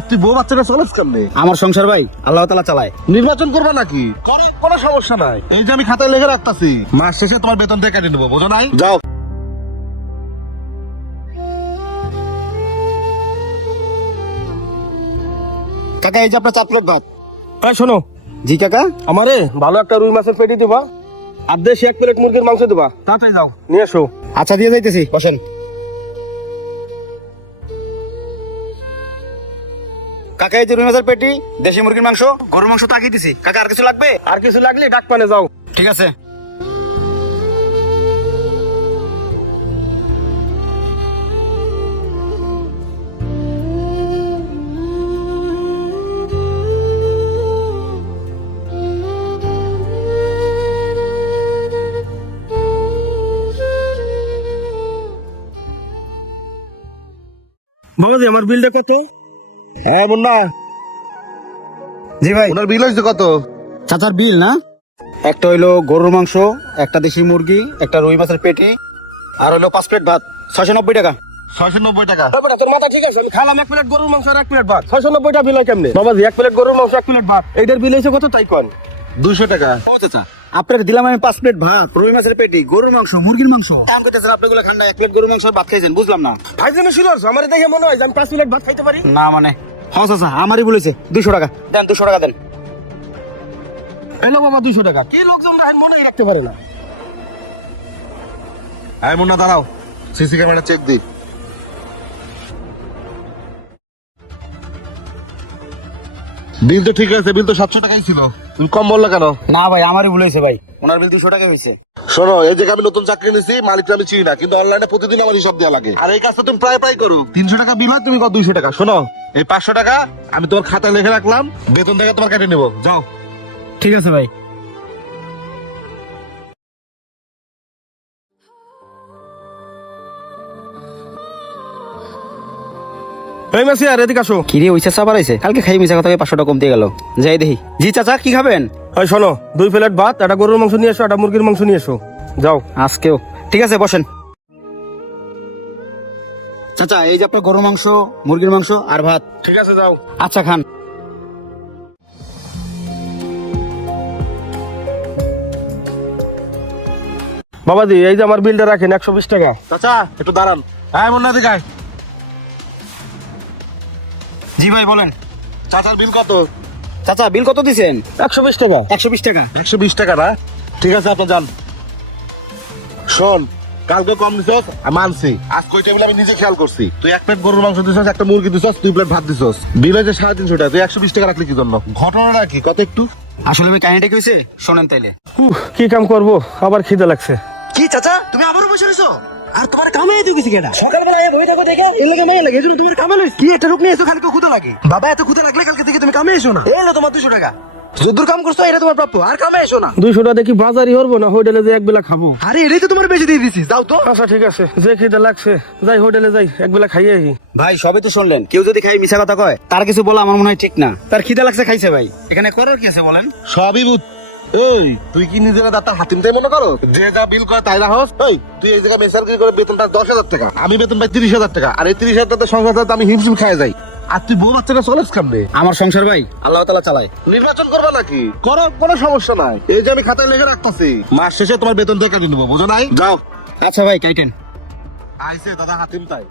আর তুই বউ বাচ্চাটা কেমনে? আমার সংসার ভাই আল্লাহ তালা চালায়। নির্বাচন করবা নাকি? কোনো সমস্যা নাই। এই যে আমি খাতায় লিখে রাখতাছি। মাস শেষে তোমার বেতন দিয়ে কেটে নেব বোঝো নাই? যাও। কাকা এই যে আপনার চার প্লেট ভাত শোনো। জি কাকা? আমারে ভালো একটা রুই মাছের পেটি দিবা আর দেশি এক প্লেট মুরগির মাংস দিবা। তাড়াতাড়ি যাও। নিয়ে এসো। আচ্ছা দিয়ে যাইতেছি বসেন। কাকা এই যে রুই মাছের পেটি দেশি মুরগির মাংস গরুর মাংস তাকিয়ে দিছি। কাকা আর কিছু লাগবে? আর কিছু লাগলে ডাক পানে যাও। ঠিক আছে। বাবাজি আমার বিলটা কত? হ্যাঁ মুন্না। জি ভাই। ওনার বিল হয়েছে কত? চাচার বিল না? একটা হইল গরুর মাংস একটা দেশি মুরগি একটা রুই মাছের পেটি আর হইল পাঁচ প্লেট ভাত। ছয়শো নব্বই টাকা। ছয়শো নব্বই টাকা। তারপরে তোর মাথা ঠিক আছে? আমি খালাম এক প্লেট গরুর মাংস আর এক প্লেট ভাত। ছয়শো নব্বইটা বিল হয় কেমনে? বাবাজি এক প্লেট গরুর মাংস এক প্লেট ভাত। এইটার বিল হয়েছে কত তাই কন? দুইশো টাকা। চাচা। আপনার দিলাম আমি পাঁচ প্লেট ভাত রুই মাছের পেটি গরুর মাংস মুরগির মাংস। দাম করতেছেন আপনাগুলো খান্না এক প্লেট গরুর মাংস ভাত খাইছেন বুঝলাম না। ভাই তুমি শুনো আমার দেখে মনে হয় আমি পাঁচ প্লেট ভাত খাইতে পারি। না মানে হ্যাঁ চাচা আমারই বলেছে দুশো টাকা। দেন দুশো টাকা দেন। এলো বাবা দুইশো টাকা। কি লোকজন রাখেন মনে রাখতে পারে না। হ্যাঁ মুন্না দাঁড়াও। সিসি ক্যামেরা চেক দি বিল তো ঠিক আছে বিল তো সাতশো টাকাই ছিল। তুমি কম বলল কেন? না ভাই আমারই বলেছে ভাই। ওনার বিল দুশো টাকা হয়েছে। শোনো এই যে আমি নতুন চাকরি নিয়েছি মালিকটা আমি চিনি না কিন্তু অনলাইনে প্রতিদিন আমার হিসাব দেওয়া লাগে। আর এই কাজটা তুমি প্রায় প্রায় করো। তিনশো টাকা বিল হয় তুমি কত দুইশো টাকা। শোনো এই পাঁচশো টাকা আমি তোমার খাতায় লিখে রাখলাম বেতন থেকে তোমার কেটে নেব। যাও। ঠিক আছে ভাই। এই মাসি আর এদিকে আসো। কি রে ওই চাচা বাড়াইছে কালকে খাই মিশা কথা পাঁচশো টাকা কমতে গেল। যাই দেখি। জি চাচা কি খাবেন? এই শোনো দুই প্লেট ভাত একটা গরুর মাংস নিয়ে এসো একটা মুরগির মাংস নিয়ে এসো। যাও। আজকেও। ঠিক আছে বসেন। চাচা এই যে আপনার গরুর মাংস মুরগির মাংস আর ভাত। ঠিক আছে যাও। আচ্ছা খান। বাবাজি এই যে আমার বিলটা রাখেন একশো বিশ টাকা। চাচা একটু দাঁড়ান। হ্যাঁ মুন্না দিকে আয়। জি ভাই বলেন। চাচার বিল কত? চাচা বিল কত দিছেন? একশো বিশ টাকা। একশো বিশ টাকা। একশো বিশ টাকা না? ঠিক আছে আপনি যান। শোন কালকে কম দিছস আমি মানছি আজ কই টেবিল আমি নিজে খেয়াল করছি। তুই এক প্লেট গরুর মাংস দিছস একটা মুরগি দিছস দুই প্লেট ভাত দিছস। বিল হয়েছে সাড়ে তিনশো টাকা। তুই একশো বিশ টাকা রাখলি কি জন্য? ঘটনাটা কি? কত একটু? আসলে ভাই কাহিনীটা কি হয়েছে? শোনেন তাইলে। কি কাম করব? আবার খিদে লাগছে। কি চাচা? তুমি আবারও বসে রয়েছো? আর তোমার কামে দিও কিছু কেনা সকালবেলা এ বই থাকো দেখে এর লাগে মাইয়া লাগে এজন্য তোমার কামে লইছি। কি একটা রোগ নিয়ে এসো খালি ক্ষুদা লাগে। বাবা এত ক্ষুদা লাগলে কালকে থেকে তুমি কামে এসো না। এলো তোমার দুশো টাকা। যদ্দুর কাম করছ এটা তোমার প্রাপ্য আর কামে এসো না। দুইশো টাকা দেখি বাজারই হরবো না হোটেলে যে এক বেলা খাব আরে এটাই তো তোমার বেশি দিয়ে দিছি যাও তো। আচ্ছা ঠিক আছে যে খিদে লাগছে যাই হোটেলে যাই এক বেলা খাইয়ে আহি। ভাই সবই তো শুনলেন কেউ যদি খাই মিছা কথা কয় তার কিছু বলা আমার মনে হয় ঠিক না। তার খিদে লাগছে খাইছে ভাই। এখানে করার কি আছে বলেন? সবই বুঝ এই তুই কি নিজের দাঁতার হাতিমটাই মনে করো যে যা বিল করে তাই না হোস? এই তুই এই জায়গায় মেসারগিরি করে দশ হাজার টাকা। আমি বেতন পাই তিরিশ হাজার টাকা। আর এই তিরিশ হাজার টাকা সংসার আমি হিমশিম খাই যাই। আর তুই বউ বাচ্চাটা চলেছ কেমনে? আমার সংসার ভাই আল্লাহ তালা চালায়। নির্বাচন করবা নাকি? করো কোনো সমস্যা নাই। এই যে আমি খাতায় লিখে রাখতেছি। মাস শেষে তোমার বেতন দিয়ে কেটে নেব বুঝো নাই? যাও। আচ্ছা ভাই কাইটেন। আইসে দাদা হাতিম তাই।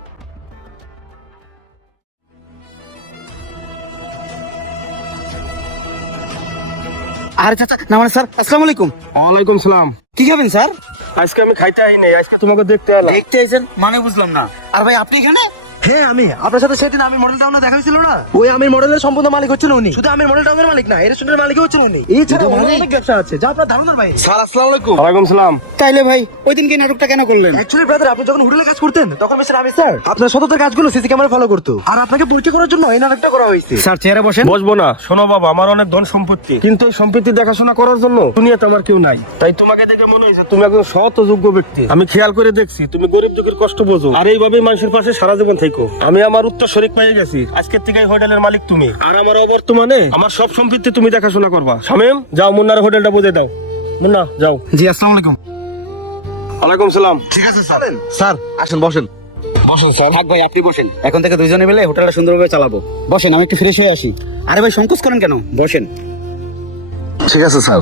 আরে চাচা না মানে স্যার আসসালামু আলাইকুম। ওয়ালাইকুম সালাম। কি খাবেন স্যার? আজকে আমি খাইতে আইনি আজকে তোমাকে দেখতে এলাম। দেখতে আইছেন? মানে বুঝলাম না। আর ভাই আপনি এখানে? হ্যাঁ আমি। আপনার সাথে সেদিন আমি মডেল টাউনে দেখা হয়েছিল না? ওই আমির মডেলের সম্পূর্ণ মালিক হচ্ছিল উনি। শুধু আমির মডেল টাউনের মালিক না এই রেস্টুরেন্টের মালিক হচ্ছিল উনি। এছাড়া ওনার অনেক ব্যবসা আছে যা আপনার ধারণার ভাই স্যার আসসালামু আলাইকুম। ওয়ালাইকুম সালাম। তাইলে ভাই ওই দিনকে নাটকটা কেন করলেন? অ্যাকচুয়ালি ব্রাদার আপনি যখন হোটেলে কাজ করতেন তখন মিস্টার আমির স্যার আপনার সততার কাজগুলো সিসি ক্যামেরা ফলো করতো। আর আপনাকে পরীক্ষা করার জন্য এই নাটকটা করা হয়েছে। স্যার চেয়ারে বসেন। বসবো না। শোনো বাবা আমার অনেক ধন সম্পত্তি। কিন্তু এই সম্পত্তি দেখাশোনা করার জন্য দুনিয়াতে আমার কেউ নাই। তাই তোমাকে দেখে মনে হয়েছে তুমি একজন সৎ যোগ্য ব্যক্তি। আমি খেয়াল করে দেখছি তুমি গরিব যুগের কষ্ট বোঝো। আর এইভাবেই মানুষের পাশে সারা জীবন থেকো আমি আমার উত্তর শরিক পেয়ে গেছি। আজকের থেকে হোটেলের মালিক তুমি। আর আমার অবর্তমানে আমার সব সম্পত্তি তুমি দেখাশোনা করবা। শামিম যাও মুন্নার হোটেলটা বুঝে দাও। মুন্না যাও। জি আসসালামু আলাইকুম। ওয়ালাইকুম সালাম। ঠিক আছে স্যার। স্যার। আসেন বসেন। বসেন স্যার। থাক ভাই আপনি বসেন। এখন থেকে দুইজনে মিলে হোটেলটা সুন্দরভাবে চালাবো। বসেন আমি একটু ফ্রেশ হয়ে আসি। আরে ভাই সংকোচ করেন কেন? বসেন। ঠিক আছে স্যার।